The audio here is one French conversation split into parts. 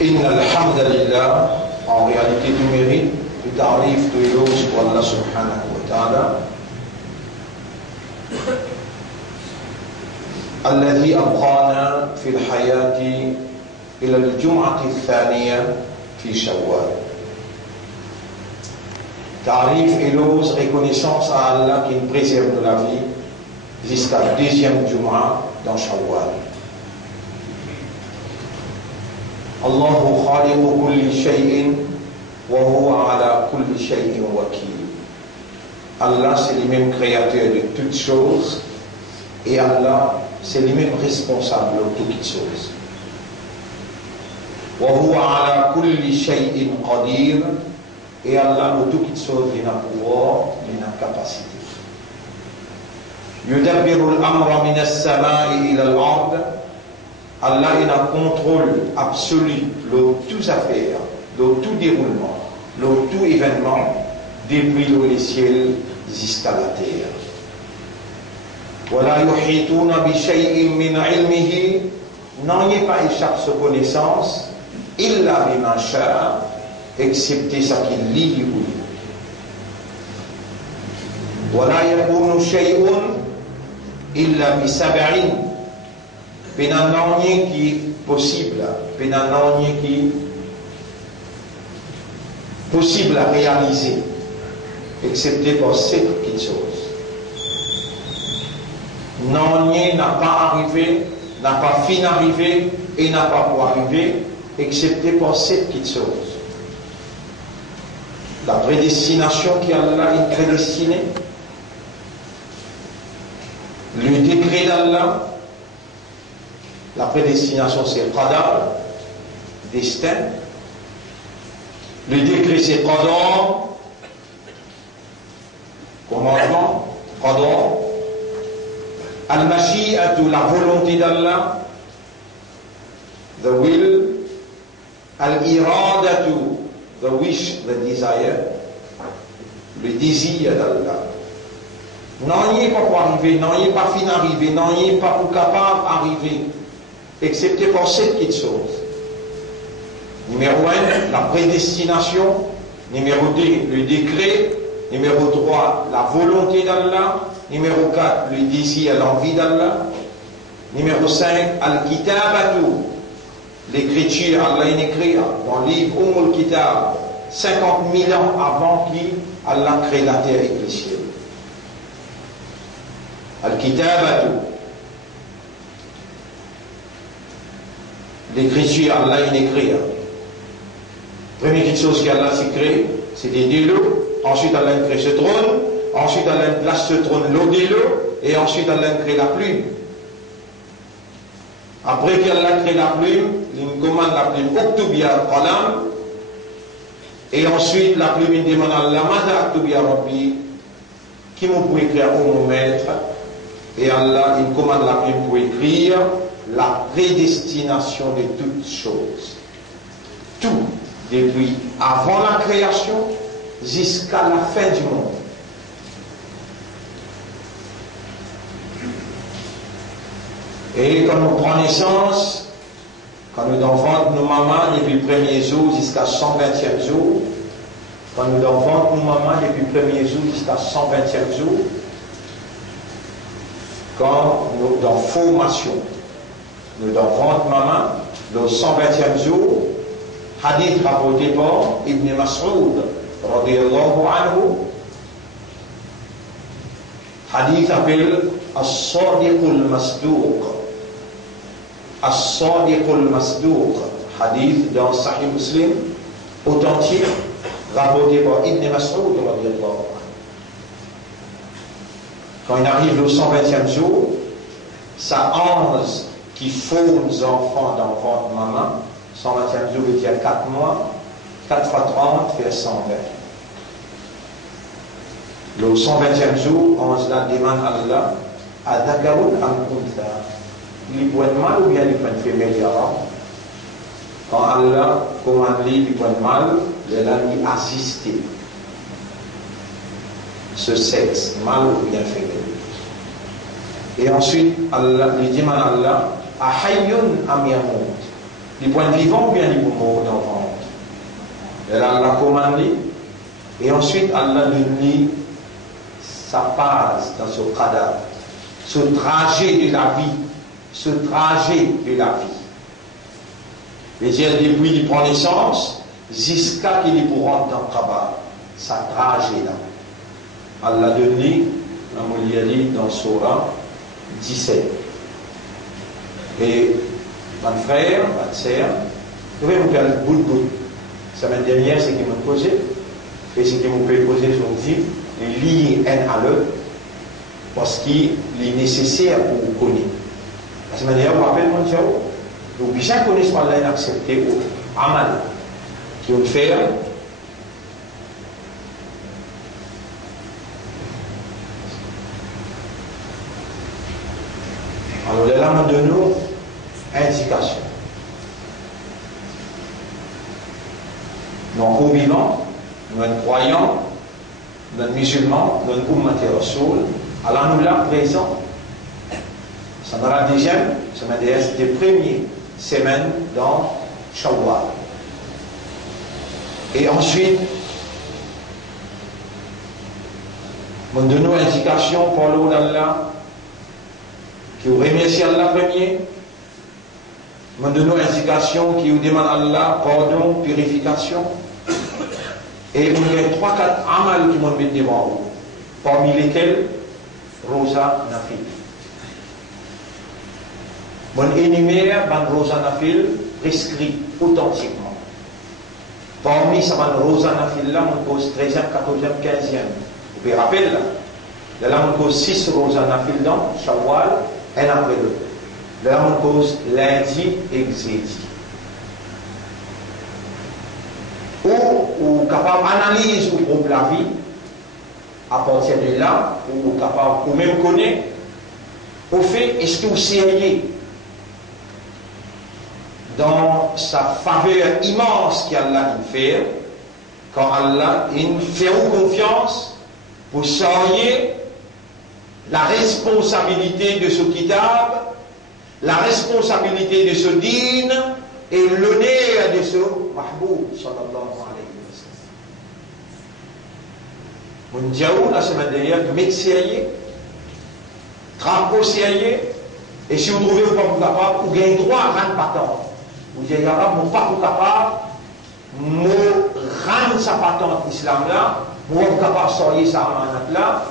Inna alhamdulillah, en réalité du mérite, du tarif, de l'éloge pour Allah subhanahu wa ta'ala, الذي أبقانا في الحياة إلى الجمعة الثانية في شوال. Tarif, éloge, reconnaissance à Allah qui nous préserve de la vie jusqu'à la deuxième Jum'a dans Shawwal. Allahu khaliqu kulli shay'in wa huwa ala kulli shay'in wakil. Allah c'est le même créateur de toutes choses et Allah c'est le même responsable de toutes choses. Wa huwa ala kulli shay'in qadir. Et Allah, de toutes choses, il a pouvoir, il a capacité. Yudabbiru al-amra min as-sama'i ila al-ard. Allah, il a contrôle absolu de toutes affaires, de tout déroulement, de tout événement, depuis le ciel jusqu'à la terre. وَلَا يُحِيطُونَ بِشَيْءٍ مِّنْ عِلْمِهِ. N'en est pas échappe sa connaissance, إِلَّا بِمَا شَاءَ, excepté ce qu'il lit du bout. وَلَا يَكُونُ شَيْءٌ إِلَّا بِسَبْعٍ. Pénananier qui est possible, pénananier qui est possible à réaliser, excepté par 7 petites choses. Nanier n'a pas arrivé, n'a pas fini d'arriver et n'a pas pu arriver, excepté par 7 petites choses. La prédestination qui Allah est prédestinée, le décret d'Allah, la prédestination c'est qadar, destin, le décret c'est qadar, commandement, qadar, al-mashi'atu, la volonté d'Allah, the will, al-iradatu, the wish, the desire, le désir d'Allah. Non, il n'est pas pour arriver, non, il n'est pas fin d'arriver, non, il n'est pas pour capable d'arriver, excepté pour 7 petites choses. Numéro 1, la prédestination. Numéro 2, le décret. Numéro 3, la volonté d'Allah. Numéro 4, le désir, l'envie d'Allah. Numéro 5, al-kitabatu. L'écriture, Allah a écrit dans le livre Kitab 50 000 ans avant qu'Allah crée la terre et le ciel. Al-Kitabatu. L'écriture, Allah a écrit. Première chose qu'Allah a créé, c'était de l'eau. Ensuite, Allah a créé ce trône. Ensuite, Allah a placé ce trône l'eau de l'eau. Et ensuite, Allah a créé la plume. Après qu'Allah a créé la plume, il commande la plume Uktubia Qalam. Et ensuite, la plume il demande à Allah Mada Uktubia Rabbi, qui me peut écrire pour mon maître. Et Allah il commande la plume pour écrire la prédestination de toutes choses. Tout, depuis avant la création jusqu'à la fin du monde. Et quand nous prenons naissance, quand nous enfants nos mamans depuis le premier jour jusqu'à 120e jour, quand nous enfants nos mamans depuis le premier jour jusqu'à 120e jour, quand nous dans formation, nous enfants maman, le 120e jour, hadith rapporté par Ibn Mas'ud, radiyallahu anhu, hadith appelle As-Sadiqul Masduq. As-Sadiqul Masduq, hadith dans Sahih Muslim, authentique, rapporté par Ibn Mas'ud, radiyallahu anhu. Quand il arrive le 120e jour, ça 11 qui forment les enfants d'enfants de maman, 120e jour veut dire 4 mois, 4 fois 30 fait 120. Le 120e jour, on se la demande à Allah, à Dakarun Am-Kuntha, il peut être mal ou bien il peut être femelle. Quand Allah commande lui, il peut être mal, il a lui assister. Ce sexe, mal ou bien femelle. Et ensuite, Allah, il dit à Allah, Ahayyun am yamout. Il point vivant ou bien il peut mourir dans le ventre. Et là, Allah commande. Et ensuite, Allah donne sa base dans ce cadavre, ce trajet de la vie, ce trajet de la vie. C'est-à-dire, depuis qu'il prend naissance, jusqu'à qu'il rentre dans le travail, sa trajet là. Allah donne, dans Surah 17. Et mon frère, ma soeur, je vais vous faire le bout de bout. La semaine dernière, c'est qu'il m'a posé, et c'est qu'il m'a posé son dit, lié un à l'autre, parce qu'il est nécessaire pour vous connaître. La semaine dernière, vous vous rappelez, mon Dieu, vous bien connaissez par là accepté ou amal, qui ont fait. Alors, les lames de nous, indication. Nous, en vivants, nous, croyants, nous, musulmans, nous, ummati rasoul, Allah nous l'a présent. Ça dans la deuxième, c'était la première semaine dans Shawwal. Et ensuite, nous donnons indication pour l'eau d'Allah, qui vous remercie Allah premier. Nous donnons indication qui vous demande Allah pardon, purification. Et on a 3-4 amal qui m'ont mis devant vous, parmi lesquels Rosa Nafil. On énumère ban Rosa Nafil prescrit authentiquement. Parmi ça, ban Rosa Nafil là, on pose 13e, 14e, 15e. Vous pouvez rappeler là. Là, on pose 6 Rosa Nafil dans Shawwal, un après l'autre. Là, on pose lundi et jeudi. Ou capable d'analyser ou pour la vie, à partir de là, ou capable, ou même connaître, au fait, est-ce que vous seriez dans sa faveur immense qu'Allah fait, quand Allah fait confiance pour savoir la responsabilité de ce kitab, la responsabilité de ce dîne et l'honneur de ce mahboub sallallahu alayhi wa sallam. Mon diaou la semaine dernière, mec sérieux, drapeau sérieux, et si vous trouvez vous pas capable, vous avez droit à rendre patente. Vous dites, mon pas capable, mon rendre sa patente islam là, mon capable de sortir sa amanat là,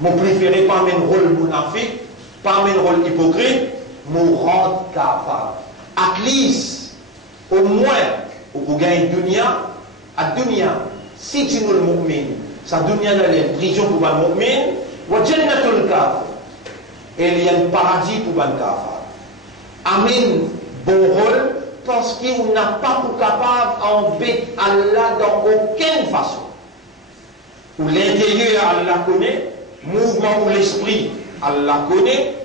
mon préféré pas un rôle mounafik, pas un rôle hypocrite, mon rendre capable. At least, au moins, vous gagnez dunya, à dunya, si tu nous le mu'min, sa dunya dans les prisons pour le mu'min, wa jannatul kafir, et il y a un paradis pour le kafir. Amen, bon rôle, parce qu'il n'a pas pour capable d'embêter Allah dans aucune façon. Où l'intérieur, Allah connaît, mouvement ou l'esprit, Allah connaît,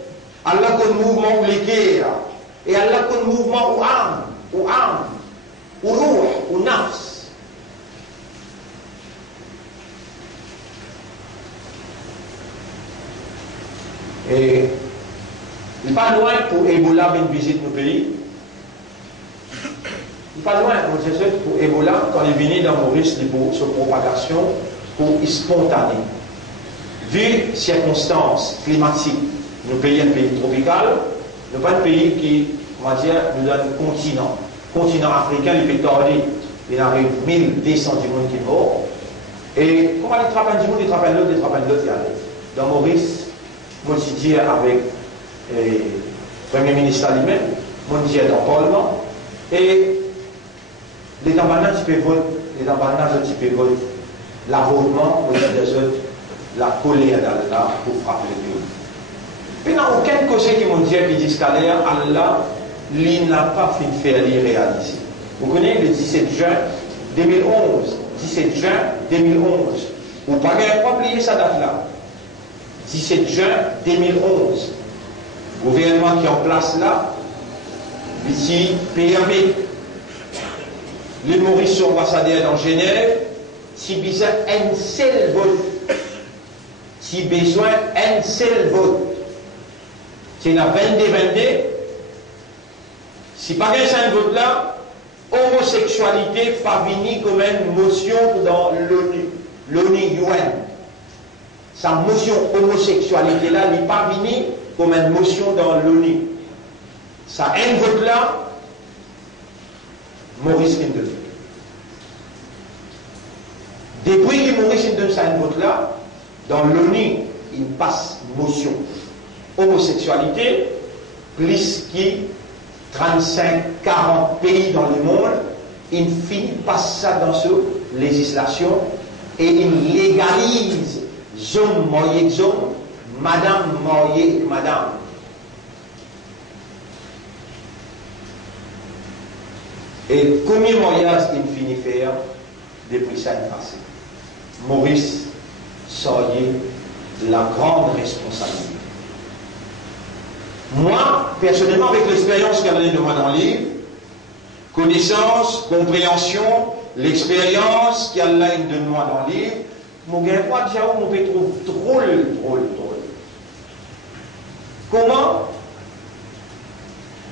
Allah connaît mouvement ou les guerres, et Allah connaît mouvement ou âme, ou ruh, ou nafs. Et il n'est pas loin pour Ebola une visite nos pays. Il n'est pas loin pour Ebola, quand il est venu dans Maurice, pour sa propagation, pour spontanée. Vu les circonstances climatiques, nos pays un pays tropical, nous pas un pays qui, on va dire, nous donne un continent. Continent africain, il fait torder. Il arrive 1200 du monde qui est mort. Et comment les travaillent du monde, les travaillent l'autre, les travaillent l'autre, il y a dans Maurice, moi je dis avec le Premier ministre lui-même, moi je dis dans le Parlement, et les tambanas qui peuvent voter, les tambanas qui peuvent voter, l'avortement, la colère d'Allah pour frapper le pays. Il n'y a aucun conseil qui m'ont dit qui dit qu'Allah, Allah, il n'a pas fait de faire les réaliser. Vous connaissez le 17 juin 2011, 17 juin 2011. Vous ne pouvez pas oublier cette date-là. 17 juin 2011. Le gouvernement qui est en place là, ici, permet les Maurice ambassadeurs dans Genève, si besoin un seul vote, si besoin un seul vote, c'est la 22, si pas qu'un ça vote là, homosexualité pas venir comme une motion dans l'ONU UN. Sa motion homosexualité là n'est pas venue comme une motion dans l'ONU. Ça un vote là, Maurice Lindon. Depuis que Maurice Lindon ça un vote là, dans l'ONU, il passe motion homosexualité, plus que 35-40 pays dans le monde, il finit par ça dans cette législation et il légalise homme marié homme, madame mariée madame. Et combien de mariages il finit faire depuis ça est passé? Maurice soyez la grande responsabilité. Moi, personnellement, avec l'expérience qu'elle a de moi dans le livre, connaissance, compréhension, l'expérience qu'elle a de moi dans le livre, mon gars, moi, déjà, on peut trouver drôle. Comment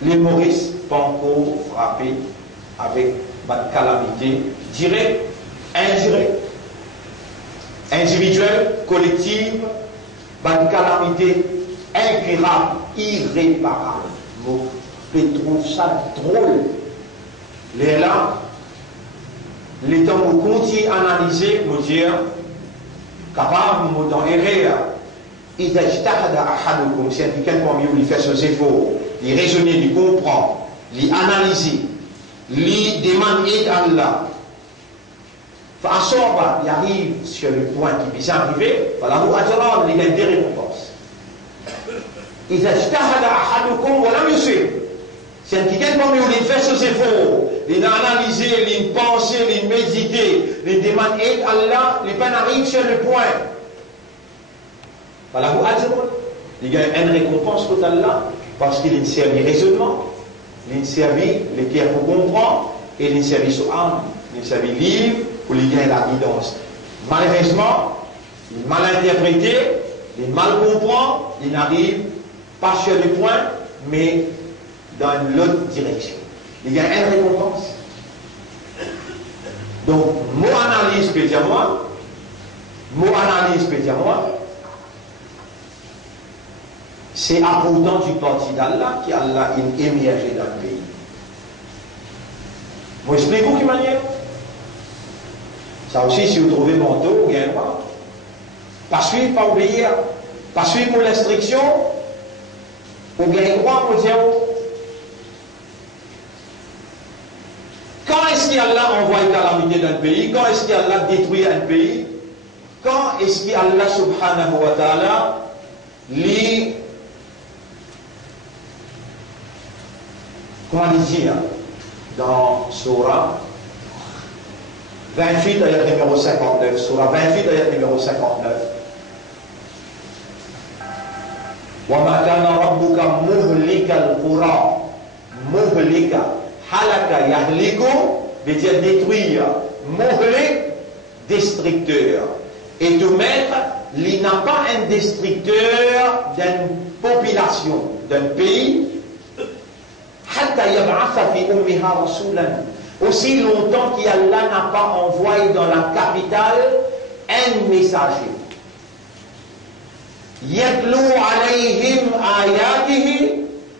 les Maurice Panko frappés avec une calamité directe, indirecte, individuelle, collective, une calamité incurable, irréparable. Je trouve ça drôle. Les là, les temps où continuer à analyser, me dire, capable de dans erreur, il s'agitahad ahadukum, c'est quelqu'un parmi vous, il fait ses efforts, il raisonner, il comprend, il analyser, il demande aide à Allah. Façon, il arrive sur le point qui puisse arriver, voilà, vous attendez, il y a des récompenses. إذا اجتهد أحدكم ولم يصب. C'est quelqu'un parmi vous, il fait ses efforts, il a analysé, il pense, il médite, il demande aide à Allah, il arrive sur le point. Voilà, vous attendez. Il y a une récompense pour Allah parce qu'il a servi raisonnement, il a servi le cœur pour comprendre, et il a servi son âme, il a servi livre pour lui gagner la guidance. Malheureusement, il est mal interprété, il est mal comprend, il n'arrive pas sur le point, mais dans l'autre direction. Il y a une récompense. Donc, mon analyse peut dire moi, c'est à pourtant du parti d'Allah qui Allah est émergé dans le pays. Vous expliquez de quelle manière? Ça aussi, si vous trouvez manteau, vous gagnez pas. Pas suivre, pas obéir, pas suivre pour l'instruction, vous gagnez droit pour dire. Quand est-ce qu'Allah envoie une calamité dans le pays? Quand est-ce qu'Allah détruit un pays? Quand est-ce qu'Allah subhanahu wa ta'ala lit, comment dire, dans Surah 28, ayat numéro 59, Surah 28, ayat numéro 59. وَمَا كَانَ رَبُّكَ مُهْلِكَ الْقُرَى مُهْلِكَ halaka yahliku veut dire détruire, muhlik, destructeur. Et tout même, il n'a pas un destructeur d'une population, d'un pays, hatta yab'atha fi ummiha rasulan. Aussi longtemps qu'Allah n'a pas envoyé dans la capitale un messager. Yatlu alayhim ayatihi,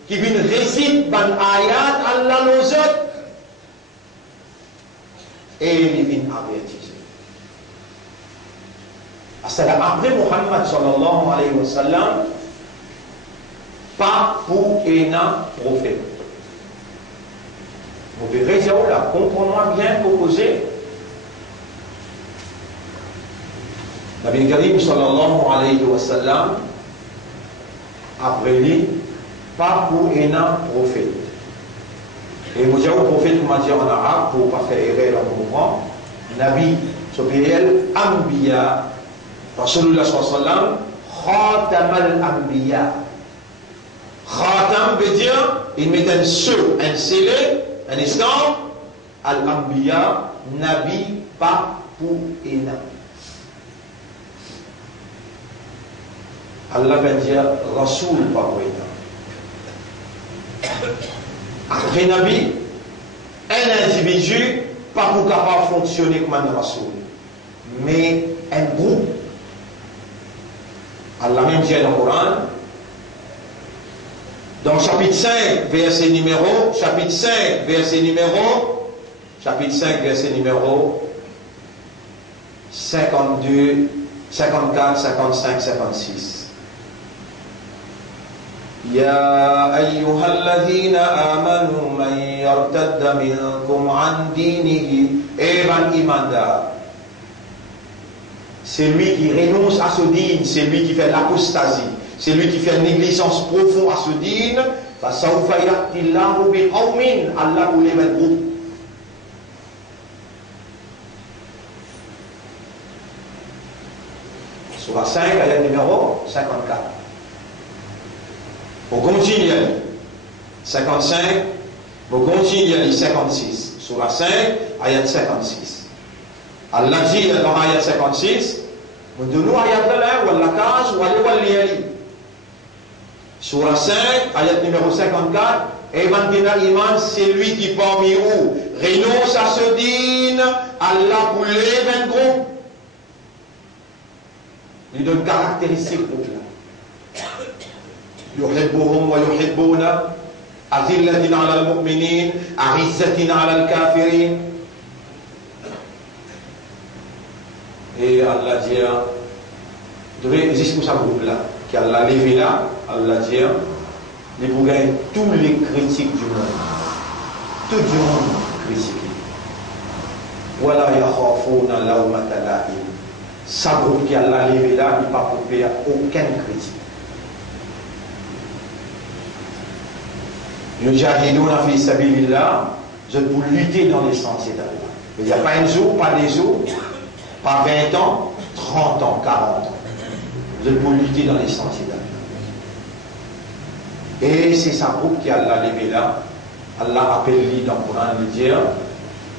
qui vient réciter ban ayat Allah nos autres, et il vient avertir. Après Muhammad sallallahu alayhi wa sallam, pas pour un prophète. Vous verrez là, comprenez-moi bien proposé. Nabi Karim sallallahu alayhi wa sallam, après lui, pas pour un prophète. Et vous avez un prophète, comment dire en arabe, pour ne pas faire erreur en mouvement, Nabi, Sobiel, Ambiya, Rasulullah sallallahu alayhi wa sallam, Khatam al-Ambiya. Khatam veut dire, il met un sceau, un scellé, un instant, al-Ambiya, Nabi, pas pour un. Allah va dire Rasoul, pas pour un. Après Nabi, un individu, pas pour capable de fonctionner comme un rasoul, mais un groupe. Allah même dit dans le Coran, dans chapitre 5, verset numéro 52, 54, 55, 56. يا أيها الذين آمنوا من يرتد منكم عن دينه إيمان إيمان. C'est lui qui renonce à ce dîne, c'est lui qui fait l'apostasie, c'est lui qui fait une négligence profonde à ce dîne. فسوف يأتي الله بقوم الله voulait mettre groupe. Surah 5, ayat numéro 54. On continue, 55, on continue, 56. Surah 5, ayat 56. Allah dit dans ayat 56, nous donnons ayat de là, ou la case, ou allez. Surah 5, ayat numéro 54, et maintenant, Iman, c'est lui qui parmi vous renonce à ce dîne, Allah pour les 20 groupes. Il donne caractéristiques pour cela. يحبهم ويحبون أذلة على المؤمنين أعزة على الكافرين. Et Allah dit, jusqu'à ce groupe-là, qu'Allah levé là, Allah dit, il vous gagne tous les critiques du monde. Tout du monde critique. Voilà, yakhafuna lawmata la'im. Ça groupe qu'Allah levé là, il ne pas pour faire aucune critique. Yujahiduna fi sabilillah, je pour lutter dans les sentiers d'Allah. Il n'y a pas un jour, pas des jours, pas 20 ans, 30 ans, 40 ans. Je pour lutter dans les sentiers d'Allah. Et c'est sa groupe qui Allah levé là. Allah appelle lui dans le Coran, il dit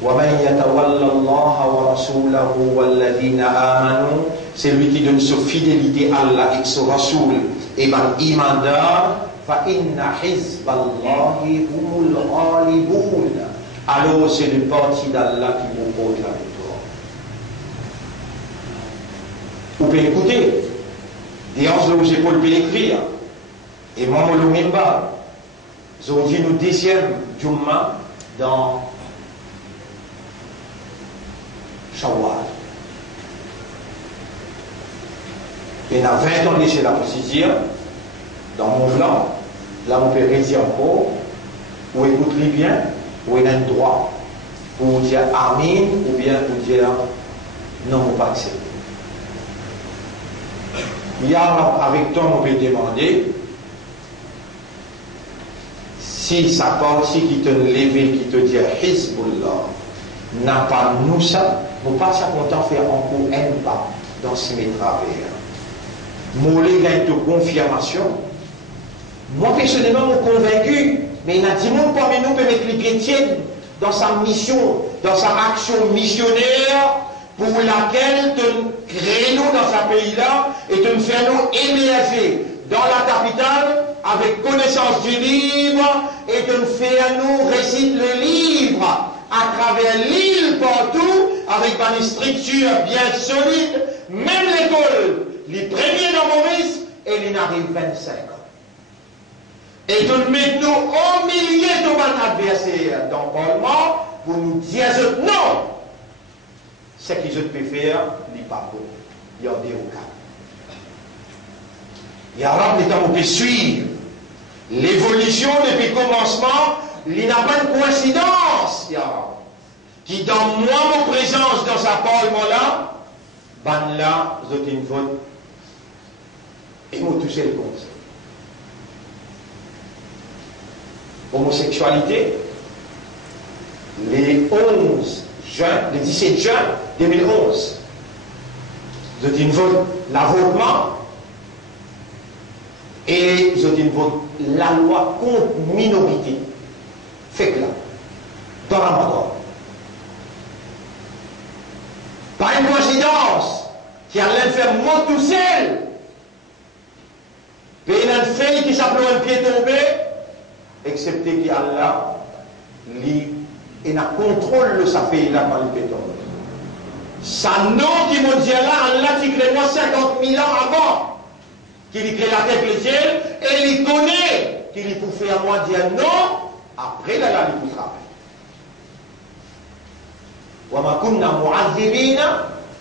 وَمَنْ يَتَوَلَّ اللَّهَ وَرَسُولَهُ وَالَّذِينَ آمَنُوا. C'est lui qui donne sa fidélité à Allah et son Rasoul et ben imandar. فَإِنَّ حِزْبَ اللَّهِ هُمُ الْغَالِبُونَ. Alors c'est le parti d'Allah qui vous porte la victoire. Vous pouvez écouter des hanches de vos épaules pour écrire et moi le mimba. Nous dit nous deuxième Jumma dans Shawwal. Et dans 20 ans chez la procédure dans mon blanc. Là, on peut rédiger encore, ou écoutez bien, ou il y a un droit pour dire Amin, ou bien pour dire non, on ne peut pas accepter. Il y a avec toi, on peut demander si sa partie qui te lève, qui te dit Hizbullah, n'a pas nous ça, nous pas ça content faire encore un pas dans ce travers. Molé a une confirmation. Moi, personnellement, je suis convaincu, mais il y a des gens parmi nous qui mettre les chrétiens dans sa mission, dans sa action missionnaire, pour laquelle tu crées nous dans ce pays-là et tu nous fais nous émerger dans la capitale avec connaissance du livre et tu nous fais nous réciter le livre à travers l'île partout avec une structure bien solide, même l'école, les premiers dans Maurice, et il arrive 25 ans. Et de mettre nous au milieu de notre adversaire dans le Parlement pour nous dire non. Ce qu'ils peuvent faire, n'est pas bon. Il y a des cas. Il y a un temps où on peut suivre l'évolution depuis le commencement. Il n'y a pas de coïncidence. Qui dans moi, mon présence dans sa Parlement-là, ben là, j'ai une faute. Et m'ont touché le compte. Homosexualité, les 17 juin 2011, je dis une vote l'avortement et je dis une vote la loi contre minorité. Fait que là, dans la mort. Pas une coïncidence qui allait faire mot tout seul. Et il y a une fille qui s'appelait un pied tombé. excepté qu'Allah il a contrôle de sa pays là quand il fait tomber. Sa nom qui me dit là, Allah qui crée moi 50 000 ans avant qu'il crée la terre et le ciel, et il connaît qu'il peut faire moi dire non, après là, il peut frapper. وَمَا كُنَّا مُعَذِّبِينَ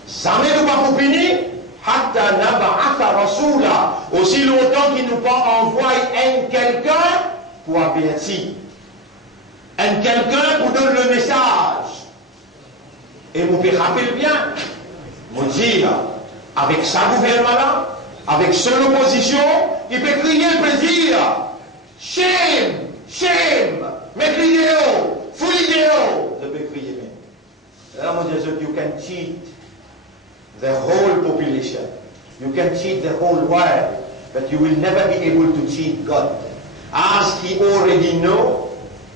jamais nous pas pour punir, حَتَّى نَبْعَثَ رَسُولًا aussi longtemps qu'il nous pas envoyer un quelqu'un pour avertir. Un quelqu'un pour donner le message. Et vous pouvez rappeler bien, vous dire, avec sa gouvernement-là, avec son opposition, il peut crier le plaisir. Shame, shame, mais criez haut, fouillez haut. Je peux crier même. Là, mon Dieu, you can cheat the whole population. You can cheat the whole world, but you will never be able to cheat God. As He already knows,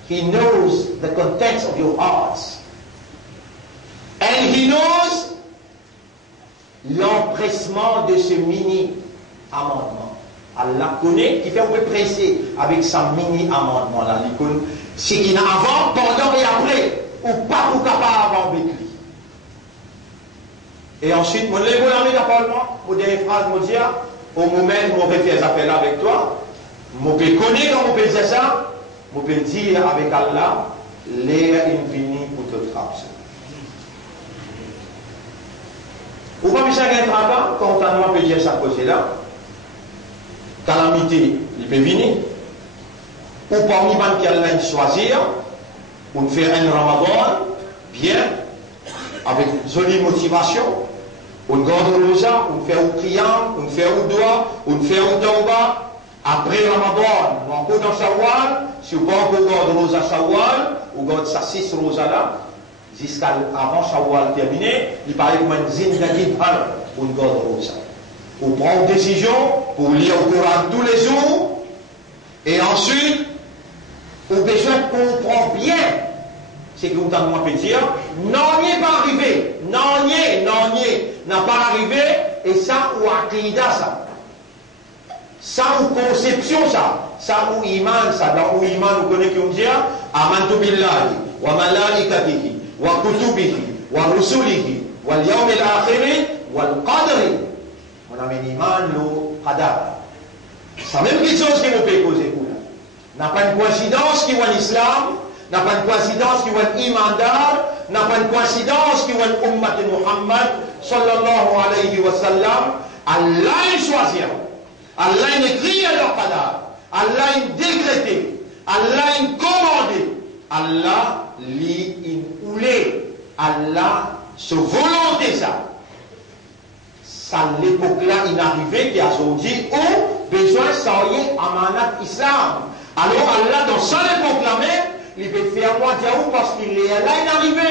He knows the contents of your hearts. And He knows l'empressement de ce mini-amendement. Allah connaît, qui fait on peut presser avec sa mini-amendement là. Il connaît ce qu'il a avant, pendant et après, ou pas pour capable avant avec lui. Et ensuite, mon les bon ami d'appartement, mon dernière phrase, mon dire, au moment où on fait des appels avec toi, mon peut connaître quand on peut dire ça, mon peut dire avec Allah, l'air infini pour te frapper. Ou pas mis un travail, quand on peut dire ça côté là, calamité, il peut venir. Ou parmi les qui Allah choisir, pour faire un ramadan, bien, avec une jolie motivation, on garde le rosa, on fait au client, on fait au doigt, on fait au tauba. Après Ramadan, on encore dans Shawwal, si on pas encore garde rosa Shawwal, on garde sa 6 rosa là, jusqu'à avant Shawwal terminé, il paraît comme un zindagi par on garde rosa. On prend une décision pour lire au Coran tous les jours, et ensuite, on a besoin de comprendre bien ce que vous peut dire, non, n'y est pas arrivé, non, n'a pas arrivé, et ça ou aqida ça. Ça ou conception ça ou iman ça, dans ou iman vous connaissez qu'on dit, amantu billahi, wa malaikatihi, wa kutubihi, wa rusulihi, wal yawmil akhiri, wal qadri. On a mis iman le qadar. C'est la même chose qui vous peut causer pour là. N'a pas une coïncidence qui voit l'islam, n'a pas une coïncidence qui voit l'imandar, n'a pas une coïncidence qui voit l'ummat de Muhammad sallallahu alayhi wa sallam. Allah choisit. Allah écrit à leur qadar. Allah décrété. Allah commandé. Allah lit oulé. Allah se volonté ça. Ça l'époque-là inarrivée qui a sorti où besoin s'envoyer amanat islam. Alors Allah dans son époque-là même, il peut faire moi dire où parce qu'il est là inarrivé.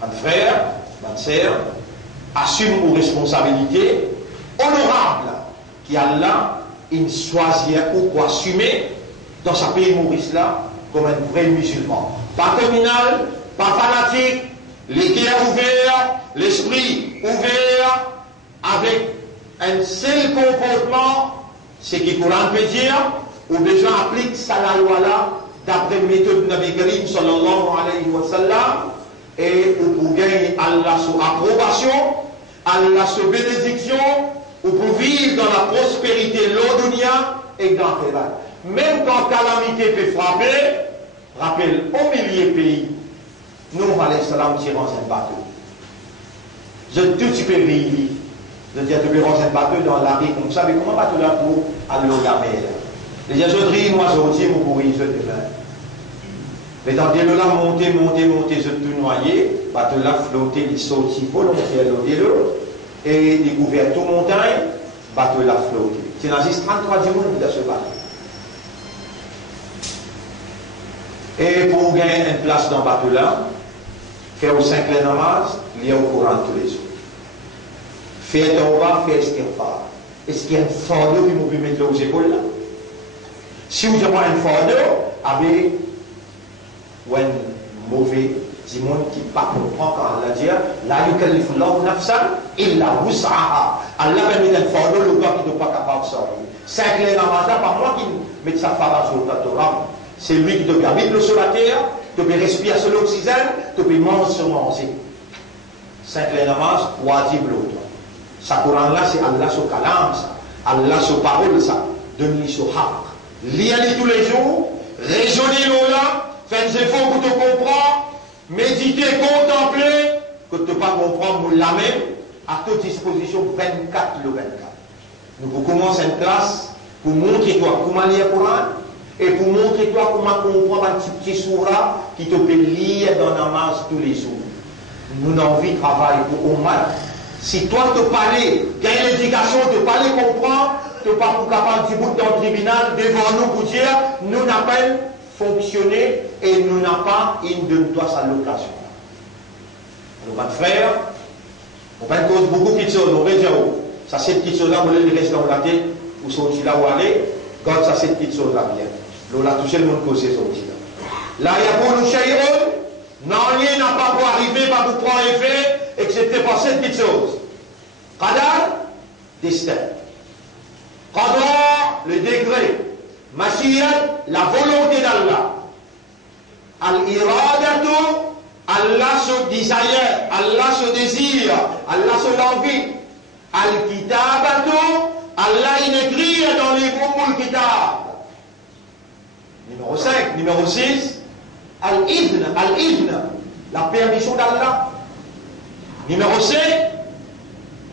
Mon frère, ma sœur, assume vos responsabilités honorables qui Allah il choisit ou pour assumer dans sa pays Maurice là comme un vrai musulman. Pas communal, pas fanatique, les cœurs ouverts, l'esprit ouvert, avec un seul comportement, ce qui Coran peut dire, ou besoin applique ça la loi là, d'après la méthode de Nabi Karim sallallahu alayhi wa sallam, et pour gagner Allah sous approbation, Allah sous bénédiction, ou pour vivre dans la prospérité l'Odunia et dans l'État. Même quand calamité peut frapper, rappelle au milieu pays, nous, alayhi salam, tirons un bateau. Je tout petit peu vieilli. Je dis, tu peux ranger un bateau dans la rue comme ça, mais comment bateau là pour aller au la mer? Les gens se disent, moi, je dis, mon pourri, je te fais. Mais dans des là, monter, je tout noyé, bateau là, flotter, il saute, il faut, l'eau, et découvert tout montagne, bateau là, flotter. C'est dans 33 du monde dans ce bateau. Et pour gagner une place dans le bateau là, faire au 5 les namaz, lire au Coran tous les jours. Faire tawbah, faire istighfar. Est-ce qu'il y a un fardeau qui vous mettre aux épaules là? Si vous avez un fardeau, avec une mauvaise du monde qui ne comprend quand Allah dit la yukallifu Allahu nafsan illa wus'aha. Allah va mettre un fardeau le gars qui n'est pas capable de sortir. 5 les namazes, pas moi qui met sa fara sur le Torah. C'est lui qui te permet de sur la terre, te peut respirer sur l'oxygène, te peut manger sur manger. 5 les namazes, wajib l'autre. Ça Coran là, c'est Allah sur kalam, ça. Allah sur parole, ça. Donne-lui sur haq. Lis-les tous les jours, raisonnez-le là, faites des efforts pour te comprendre. Méditer, contempler, que tu ne pas comprendre la même, à toute disposition 24 le 24. Nous vous commençons une classe pour montrer toi comment lire le Coran et pour montrer toi comment comprendre un petit sourate qui te peut lire dans la masse tous les jours. Nous avons envie de travailler pour Omar. Si toi te parler, qu'il y a une éducation, te parler, comprendre, tu n'es pas capable de bout dans le tribunal devant nous pour dire, nous n'avons pas fonctionné et nous n'avons pas une de nous sa location. Alors, votre frère, on va cause beaucoup de choses, on va dire, ça c'est une petite chose là, vous les rester dans la tête, ou sortir là où aller, quand ça c'est une petite chose là bien. L'on a touché le monde causé sorti là. Là, il y a pour nous chérir, non, rien n'a pas pour arriver, pas pour prendre effet, excepté par cette petite chose. Qadar, destin. Qadar, le degré. Mashiach, la volonté d'Allah. Al-iradatu, Allah se désire, Allah se désire, Allah se l'envie. Al-kitabatu, Allah il écrit dans les groupes kitab. Numéro 5, numéro 6, Al-Ibn, la permission d'Allah. Numéro 7,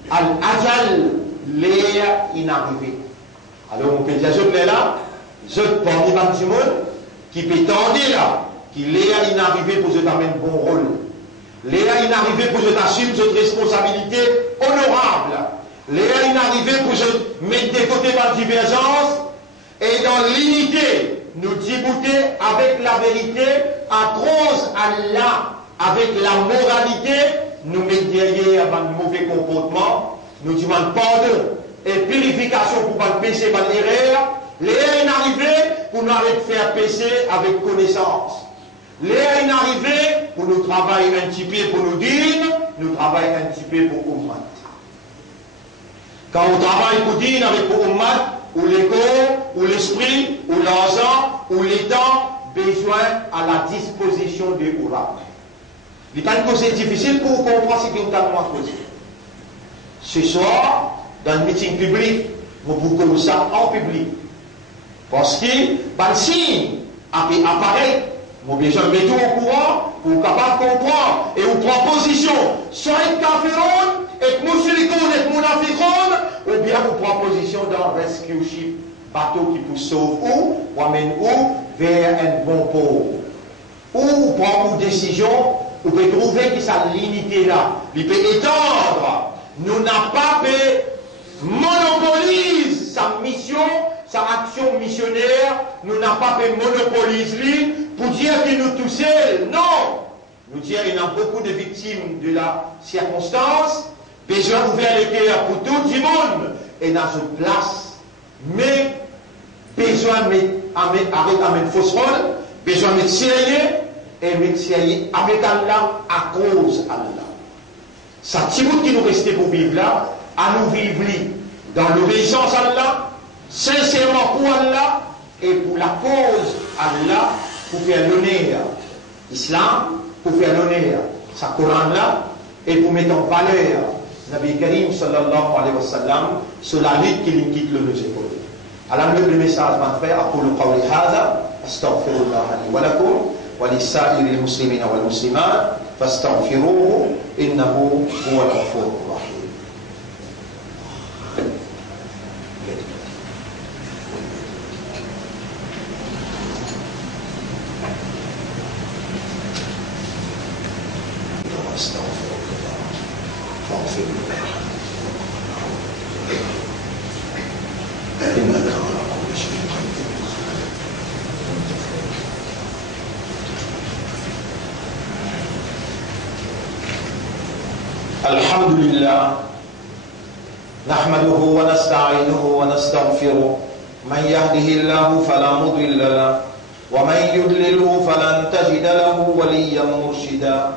Al-Ajal, l'air inarrivé. Alors on peut dire, je plais là, je parmi du monde, qui peut tendre là, qui l'air inarrivé pour que tu amènes bon rôle. L'air inarrivé pour que tu assumes cette responsabilité honorable. L'air inarrivé pour que tu mettes de côté ma divergence et dans l'unité. Nous débouter avec la vérité, à cause Allah, avec la moralité, nous mettons derrière un mauvais comportement, nous demandons pardon et purification pour pas pécher, pas l'erreur. L'erreur est arrivée pour nous arrêter de faire pécher avec connaissance. L'erreur est arrivée pour nous travailler un petit peu pour nous dire, nous travaillons un petit peu pour Ummat. Quand on travaille pour dire avec pour Ummat, ou les corps, ou l'esprit, ou l'argent, ou les temps, besoin à la disposition de Oura. Il n'est pas une cause difficile pour comprendre ce que nous avons posé. Ce soir, dans le meeting public, nous pouvons ça en public. Parce que, ben, si, apparaît, nous avons besoin de mettre au courant pour capable de comprendre et vous prendre position. Soit être kafirun, et moussirikoun, et munafiqoun, ou bien vous prendre position dans le rescue ship, bateau qui vous sauve ou amène où vers un bon port. Ou vous prendre une décision, vous pouvez trouver que sa l'unité là, il peut étendre. Nous n'avons pas pu monopoliser sa mission, sa action missionnaire, nous n'avons pas pu monopoliser lui pour dire que nous tous seuls. Non! Nous dire qu'il y a beaucoup de victimes de la circonstance, besoin d'ouvrir les cœurs pour tout le monde et dans une place, mais besoin de mettre fausse rôle, besoin de mettre sérieux et mettre sérieux avec Allah à cause d'Allah. Ça, petit bout qui nous restait pour vivre là, à nous vivre dans l'obéissance à Allah, sincèrement pour Allah et pour la cause Allah, pour faire l'honneur l'islam, pour faire l'honneur sa Coran là, et pour mettre en valeur Nabi Karim sallallahu alayhi wa sallam sur la lutte qui lui quitte le nous épaules. Alors le message m'a fait, أقول قولي هذا أستغفر الله لي ولكم ولسائر المسلمين والمسلمات فاستغفروه إنه هو الغفور الرحيم. الحمد لله نحمده ونستعينه ونستغفره من يهده الله فلا مضل له ومن يضلله فلن تجد له وليا مرشدا.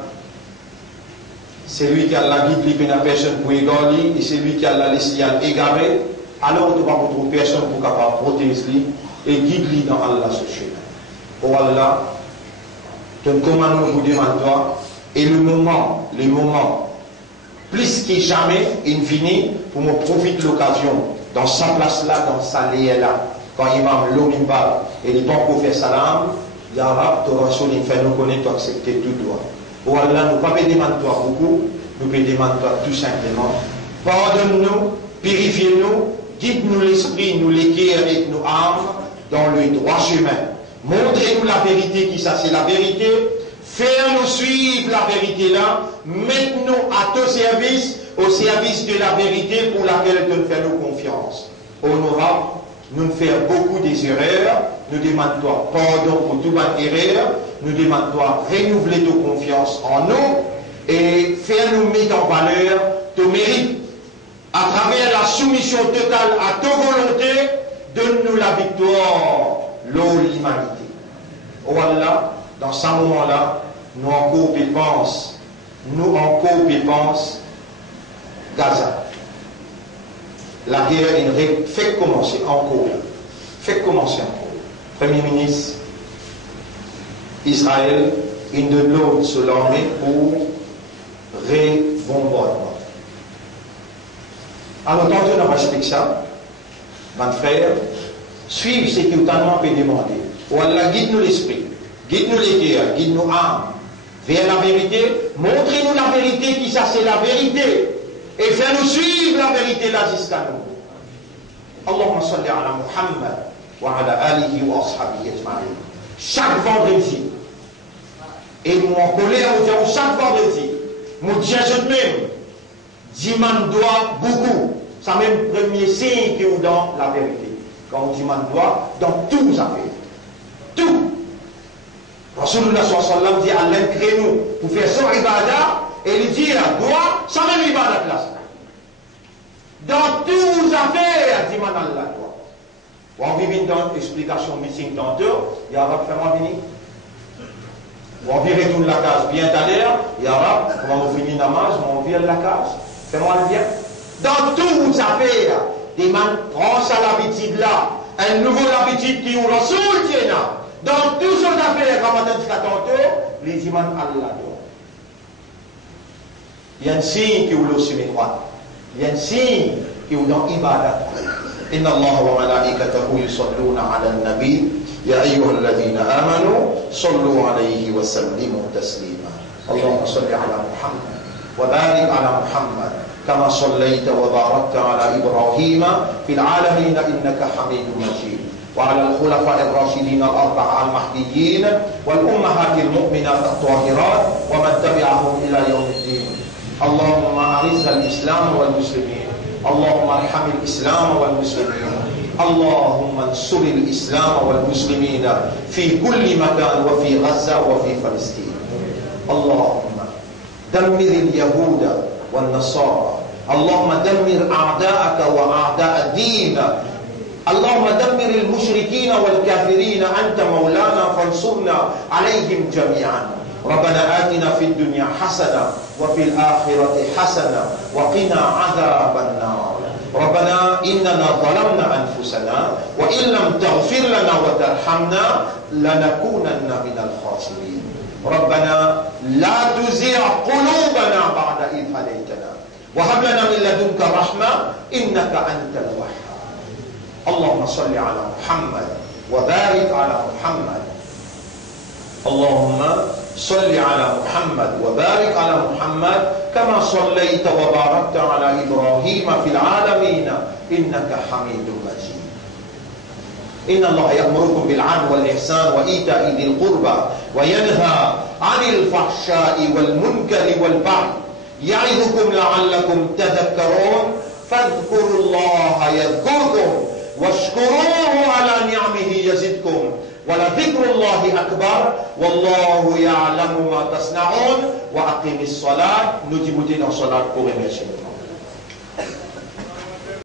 C'est lui qui a la guide, qui n'a personne pour égarer, et c'est lui qui a la laissé égarer. Alors, tu vas retrouver personne pour capable protéger et guider dans Allah ce chemin. Oh Allah, ton commandement vous demande toi, et le moment, plus que jamais, infini, pour me profiter de l'occasion, dans sa place là, dans sa liée là, quand Imam l'Omimba et les temps pour faire salam, Ya Rab, tu Rasoul, il fait nous connaître, tu accepter tout droit. Oh Allah, nous ne pouvons pas demander toi beaucoup, nous pouvons demander toi tout simplement. Pardonne-nous, purifie-nous, guide-nous l'esprit, nous l'équerre et nos âmes dans le droit chemin. Montrez-nous la vérité, qui ça c'est la vérité. Fais-nous suivre la vérité là. Mets-nous à ton service, au service de la vérité pour laquelle tu nous fais nos confiance. Honorable, nous faisons beaucoup des erreurs. Nous demandons toi pardon pour toute erreur. Nous demandons toi renouveler ta confiance en nous et faire-nous mettre en valeur ton mérite. À travers la soumission totale à ta volonté, donne-nous la victoire, l'humanité. Oh Allah, dans ce moment-là, nous encore pensons Gaza. La guerre fait commencer encore. Fait commencer encore. Premier ministre, Israël, une de l'autre sur l'armée pour rebombardement. Alors, tantôt, on va expliquer ça. Mon frère, suivre ce que tellement peut demander. Oh Allah, guide-nous l'esprit, guide-nous les cœurs, guide-nous âmes vers la vérité. Montrez-nous la vérité, qui ça c'est la vérité. Et fais-nous suivre la vérité là jusqu'à nous. Allahumma salli ala Muhammad wa ala alihi wa ashabihi ajma'in. Chaque vendredi, et nous en colère, nous disons chaque vendredi, nous disons même, dimanche doit beaucoup. C'est même premier signe qui est dans la vérité. Quand on dit doit, dans tout vous avez. Tout. Rasulullah sallallahu alayhi wa sallam dit à l'un nous pour faire son ibadah et il dit doit, ça même ibadah là. Dans tout vous avez, dit Allah doit. On vit dans l'explication meeting tantôt, il y a un faire venir. On vit retourner la case bien à l'heure, il y a un comment on finit namaz, on vient la case, fais-moi le bien. Dans tout vous avez, des man prend ça l'habitude là, un nouveau habitude qui est au Rasoul qui est là. Dans tout ce qu'on a fait, comme on a dit tantôt, les imams Allah. Il y a un signe qui est au Losiminois. Il y a un signe qui est dans Ibadat. إن الله وملائكته يصلون على النبي يا أيها الذين آمنوا صلوا عليه وسلموا تسليما اللهم صل على محمد وبارك على محمد كما صليت وباركت على إبراهيم في العالمين إنك حميد مجيد وعلى الخلفاء الراشدين الأربعة المهديين والأمهات المؤمنات الطاهرات ومن تبعهم إلى يوم الدين اللهم أعز الإسلام والمسلمين اللهم ارحم الإسلام والمسلمين اللهم انصر الإسلام والمسلمين في كل مكان وفي غزة وفي فلسطين اللهم دمر اليهود والنصارى اللهم دمر أعداءك وأعداء الدين اللهم دمر المشركين والكافرين أنت مولانا فانصرنا عليهم جميعا ربنا آتنا في الدنيا حسنة وفي الآخرة حسنة وقنا عذاب النار ربنا إننا ظلمنا أنفسنا وإن لم تغفر لنا وترحمنا لنكونن من الخاسرين ربنا لا تزغ قلوبنا بعد إذ هديتنا وهب لنا من لدنك رحمة إنك أنت الوهاب اللهم صل على محمد وبارك على محمد اللهم صل على محمد وبارك على محمد كما صليت وباركت على إبراهيم في العالمين إنك حميد مجيد إن الله يأمركم بالعدل والإحسان وإيتاء ذي القربى وينهى عن الفحشاء والمنكر والبغي يعظكم لعلكم تذكرون فاذكروا الله يذكركم واشكروه على نعمه يزدكم ولذكر الله أكبر والله يعلم ما تصنعون وأقم الصلاة نجيبتنا الصلاة pour remercier